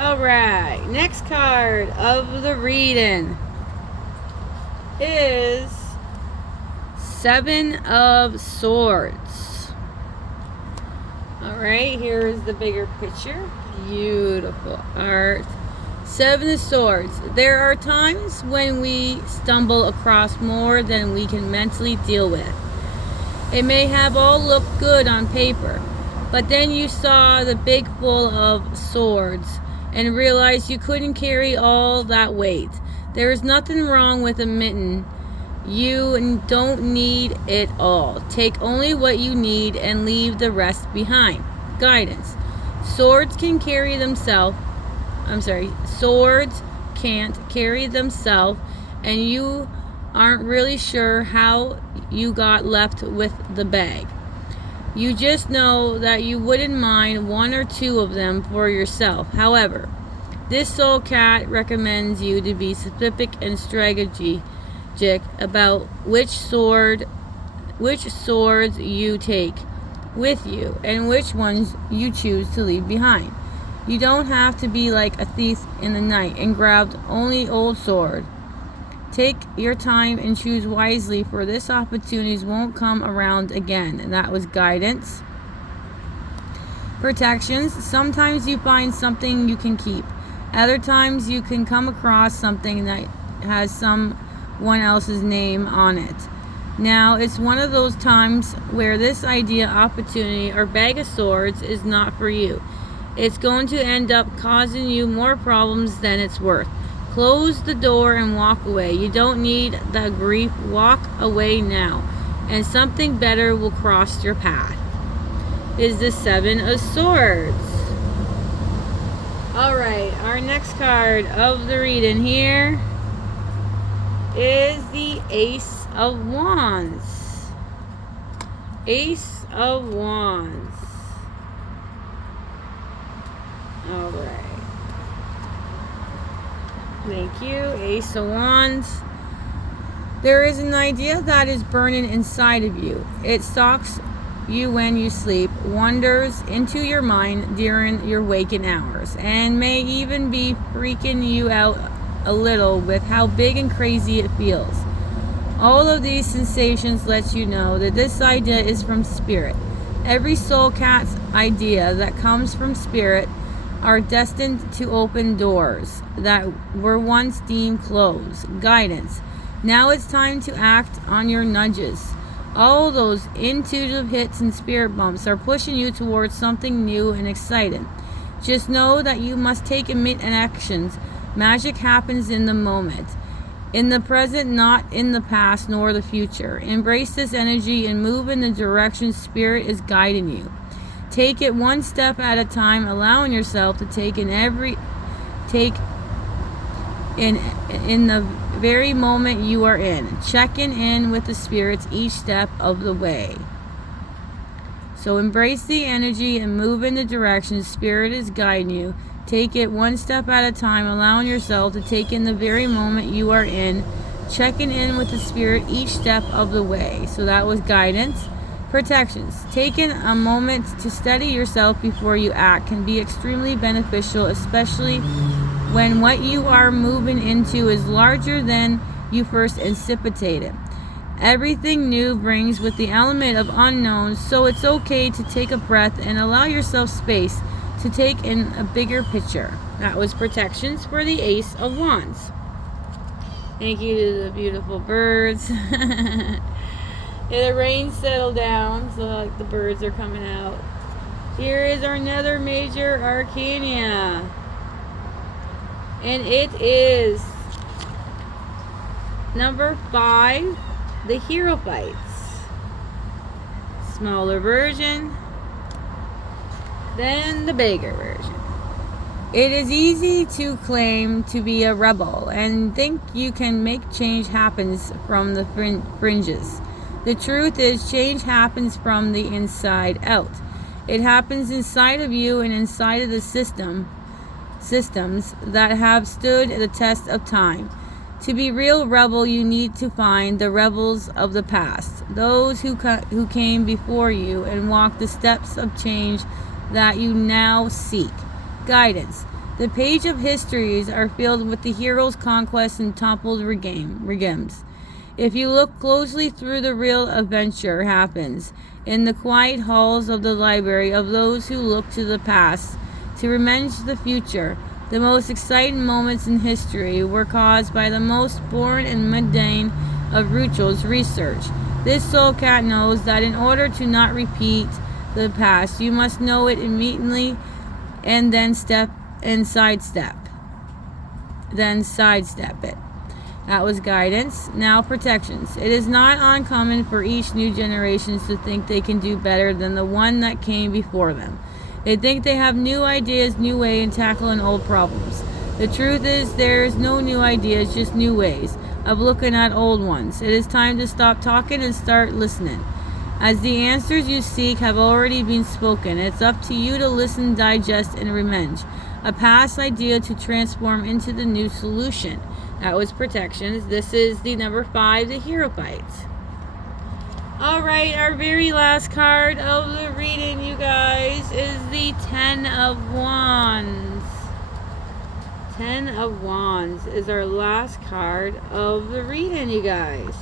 Alright, next card of the reading is Seven of Swords. Alright, here is the bigger picture. Beautiful art. Seven of Swords. There are times when we stumble across more than we can mentally deal with. It may have all looked good on paper, but then you saw the big full of swords and realized you couldn't carry all that weight. There is nothing wrong with a mitten. You don't need it all. Take only what you need and leave the rest behind. Guidance. Swords can't carry themselves, and you aren't really sure how you got left with the bag. You just know that you wouldn't mind one or two of them for yourself. However, this soul cat recommends you to be specific and strategic about which swords you take with you and which ones you choose to leave behind. You don't have to be like a thief in the night and grab only old sword. Take your time and choose wisely, for this opportunities won't come around again. And that was guidance. Protections. Sometimes you find something you can keep. Other times you can come across something that has someone else's name on it. Now, it's one of those times where this idea, opportunity, or bag of swords is not for you. It's going to end up causing you more problems than it's worth. Close the door and walk away. You don't need the grief. Walk away now, and something better will cross your path. Is the Seven of Swords. Alright, our next card of the reading here is the Ace of Wands. Ace of Wands. Alright. Thank you. Ace of Wands. There is an idea that is burning inside of you. It stalks you when you sleep, wanders into your mind during your waking hours, and may even be freaking you out a little with how big and crazy it feels. All of these sensations let you know that this idea is from spirit. Every soul cat's idea that comes from spirit are destined to open doors that were once deemed closed. Guidance. Now it's time to act on your nudges. All those intuitive hits and spirit bumps are pushing you towards something new and exciting. Just know that you must take immediate actions. Magic happens in the moment, in the present, not in the past nor the future. Embrace this energy and move in the direction spirit is guiding you. Take it one step at a time, allowing yourself to take in the very moment you are in. Checking in with the spirits each step of the way. So embrace the energy and move in the direction spirit is guiding you. Take it one step at a time, allowing yourself to take in the very moment you are in. Checking in with the spirit each step of the way. So that was guidance. Protections. Taking a moment to steady yourself before you act can be extremely beneficial, especially when what you are moving into is larger than you first anticipated. Everything new brings with the element of unknown, so it's okay to take a breath and allow yourself space to take in a bigger picture. That was protections for the Ace of Wands. Thank you to the beautiful birds. The rain settled down, so like the birds are coming out. Here is our another major arcana, and it is number 5, the Hierophant. Smaller version than the bigger version. It is easy to claim to be a rebel and think you can make change happen from the fringes. The truth is, change happens from the inside out. It happens inside of you and inside of the systems that have stood the test of time. To be real rebel, you need to find the rebels of the past, those who came before you and walked the steps of change that you now seek. Guidance. The page of histories are filled with the hero's conquests and toppled regimes. If you look closely through, the real adventure happens in the quiet halls of the library of those who look to the past to revenge the future. The most exciting moments in history were caused by the most boring and mundane of Ruchel's research. This soul cat knows that in order to not repeat the past, you must know it immediately and then sidestep it. That was guidance. Now protections. It is not uncommon for each new generation to think they can do better than the one that came before them. They think they have new ideas, new way in tackling old problems. The truth is there is no new ideas, just new ways of looking at old ones. It is time to stop talking and start listening. As the answers you seek have already been spoken, it's up to you to listen, digest, and revenge a past idea to transform into the new solution. That was protections. This is the number 5, the Hierophant. Alright, our very last card of the reading, you guys, is the 10 of Wands. 10 of Wands is our last card of the reading, you guys.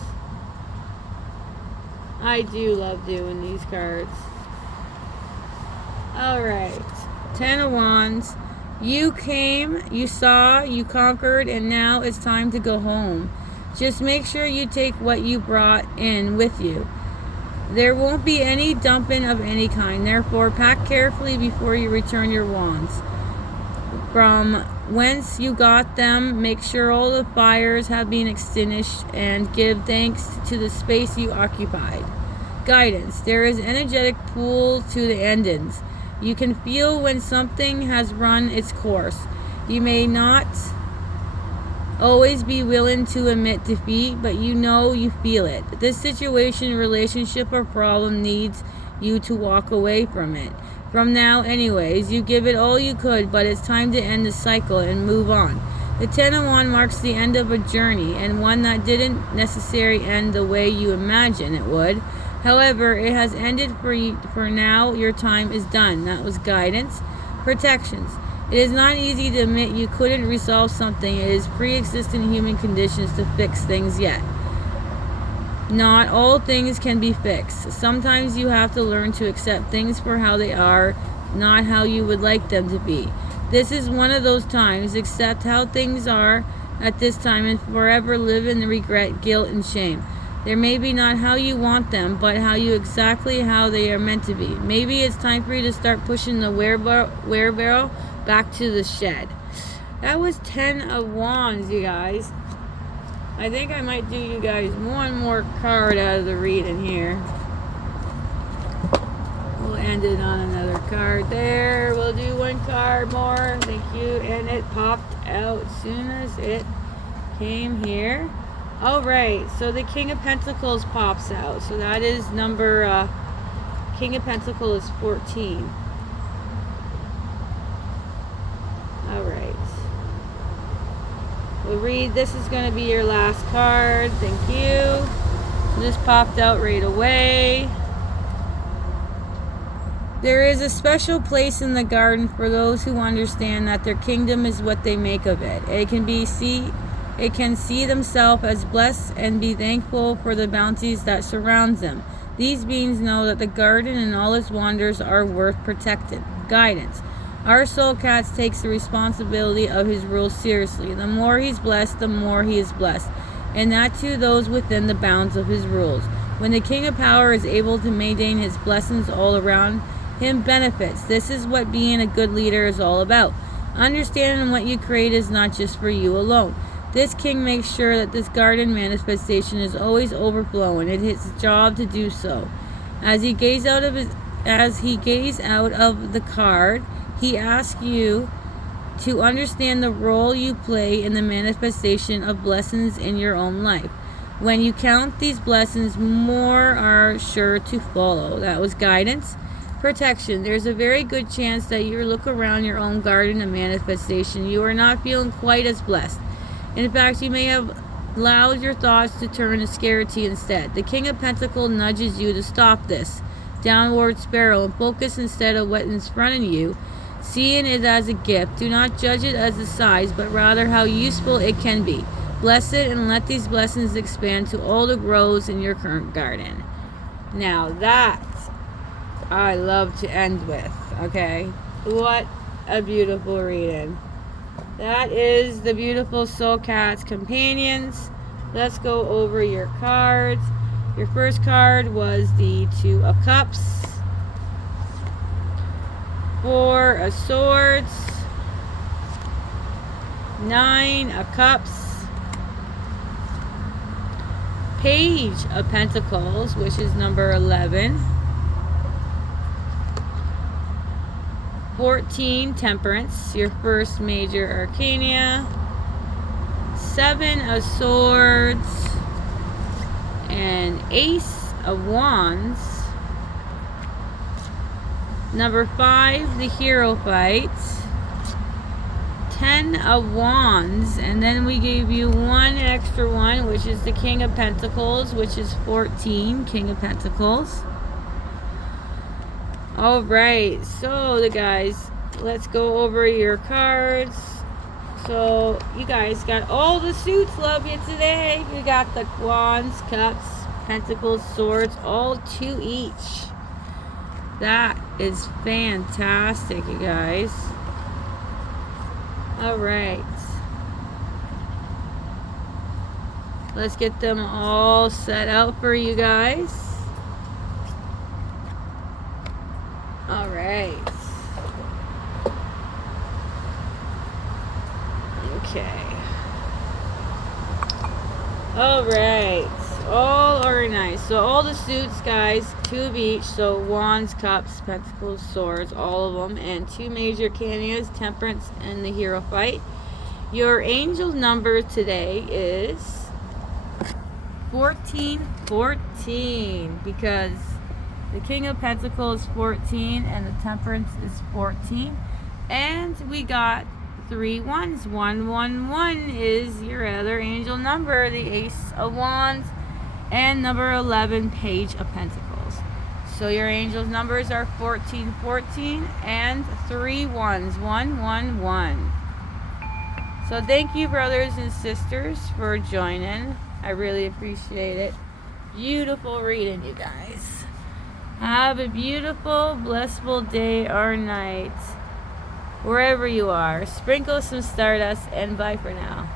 I do love doing these cards. Alright, 10 of Wands. You came, you saw, you conquered, and now it's time to go home. Just make sure you take what you brought in with you. There won't be any dumping of any kind. Therefore, pack carefully before you return your wands. From whence you got them, make sure all the fires have been extinguished and give thanks to the space you occupied. Guidance. There is energetic pull to the endings. You can feel when something has run its course. You may not always be willing to admit defeat, but you know you feel it. This situation, relationship, or problem needs you to walk away from it. From now, anyways, you give it all you could, but it's time to end the cycle and move on. The 10 of Wands marks the end of a journey, and one that didn't necessarily end the way you imagined it would. However, it has ended for you. For now, your time is done. That was guidance. Protections. It is not easy to admit you couldn't resolve something. It is pre-existing human conditions to fix things yet. Not all things can be fixed. Sometimes you have to learn to accept things for how they are, not how you would like them to be. This is one of those times. Accept how things are at this time and forever live in the regret, guilt, and shame. There may be not how you want them, but exactly how they are meant to be. Maybe it's time for you to start pushing the wheelbarrow back to the shed. That was 10 of Wands, you guys. I think I might do you guys one more card out of the reading here. We'll end it on another card there. We'll do one card more. Thank you. And it popped out as soon as it came here. Alright, so the King of Pentacles pops out. So that is number, King of Pentacles is 14. Alright. We'll read, this is going to be your last card. Thank you. So this popped out right away. There is a special place in the garden for those who understand that their kingdom is what they make of it. It can see themselves as blessed and be thankful for the bounties that surrounds them. These beings know that the garden and all its wonders are worth protecting. Guidance. Our soul cat takes the responsibility of his rules seriously. The more he's blessed, the more he is blessed, and that too those within the bounds of his rules. When the King of Power is able to maintain his blessings all around him benefits. This is what being a good leader is all about. Understanding what you create is not just for you alone. This king makes sure that this garden manifestation is always overflowing. It is his job to do so. As he gaze out of the card, he asks you to understand the role you play in the manifestation of blessings in your own life. When you count these blessings, more are sure to follow. That was guidance. Protection. There's a very good chance that you look around your own garden of manifestation. You are not feeling quite as blessed. In fact, you may have allowed your thoughts to turn to scarcity instead. The King of Pentacles nudges you to stop this downward spiral and focus instead of what is in front of you. seeing it as a gift. Do not judge it as the size, but rather how useful it can be. Bless it and let these blessings expand to all the grows in your current garden. Now that I love to end with, okay? What a beautiful reading. That is the beautiful Soul Cats Companions. Let's go over your cards. Your first card was the Two of Cups, Four of Swords, Nine of Cups, Page of Pentacles, which is number 11, 14, Temperance, your first major arcana, 7 of Swords, and Ace of Wands. Number 5, the Hierophant, 10 of Wands, and then we gave you one extra one, which is the King of Pentacles, which is 14, King of Pentacles. Alright, so the guys, let's go over your cards. So you guys got all the suits, love you today. You got the Wands, Cups, Pentacles, Swords, all 2 each. That is fantastic, you guys. Alright. Let's get them all set out for you guys. Alright. Okay. Alright. All organized. So all the suits, guys, 2 of each. So Wands, Cups, Pentacles, Swords, all of them. And 2 major arcanas, Temperance and the Hierophant. Your angel number today is 1414, because the King of Pentacles is 14 and the Temperance is 14. And we got 3 ones. 111 is your other angel number, the Ace of Wands, and number 11, Page of Pentacles. So your angels numbers are 1414 and 3 ones, 111. So thank you, brothers and sisters, for joining. I really appreciate it. Beautiful reading, you guys. Have a beautiful, blissful day or night, wherever you are. Sprinkle some stardust, and bye for now.